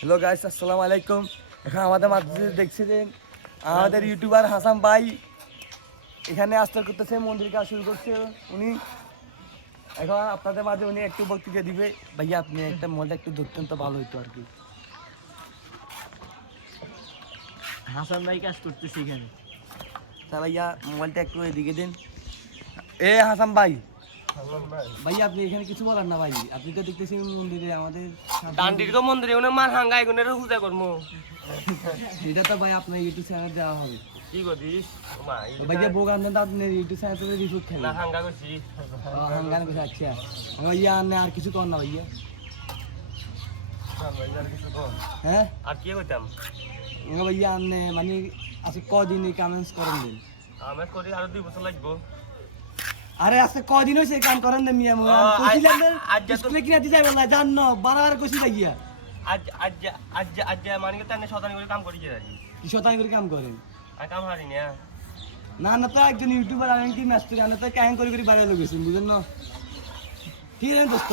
Hello guys, আসসালামু আলাইকুম। এখন আমাদের মাঝে দেখছিলেন আমাদের ইউটিউবার হাসান ভাই এখানে আস্তর করতেছে, মন্দির কাজ শুরু করছে উনি। এখন আপনাদের মাঝে উনি একটু বক্তৃতা দিবে। ভাইয়া আপনি একটা মোবাইলটা একটু ধরতেন তো ভালো হতো আর কি। হাসান ভাই কাজ করতেছি এখানে। তা ভাইয়া মোবাইলটা একটু এদিকে দিন। হাসান ভাই, ভাইয়া আপনি এখানে কিছু বলেন না ভাই। আপনি তো দেখতেছি মন্দিরে আমাদের ডান্ডির গো মন্দিরে উনি মার হাঙ্গাই গুনের পূজা করমু। এটা তো ভাই আপনার ইউটিউব চ্যানেল দেওয়া হবে। কি করিস মা ভাইয়া বোগান দেন আপনি ইউটিউব চ্যানেলে রিপোর্ট খেলেন না হাঙ্গা করছি। হাঙ্গান করে। আচ্ছা ভাইয়া আপনি আর কিছু কর না ভাইয়া। হ্যাঁ আর কি কইতাম ভাইয়া আপনি মানে আজকে কদিন কামেন্টস করেন দিন। আমি করি আর 2 বছর লাগবো। আরে আজকে কদিন হয়েছে কাম করেন দেন মিয়া। স্কুলে কিনা দিতে বলা জান না বারবার কইছি ভাইয়া। আজ আজ আজ আজ মানে তানে শতানি করে কাম করি যাই। কি শতানি করে কাম করেন? আর কাম হারি না। না না, তো একজন ইউটিউবার আমি কি মাস্টার আনা তো কাহিং করে করে বাইরে লোক গেছেন, বুঝেন না? ঠিক আছে দোস্ত।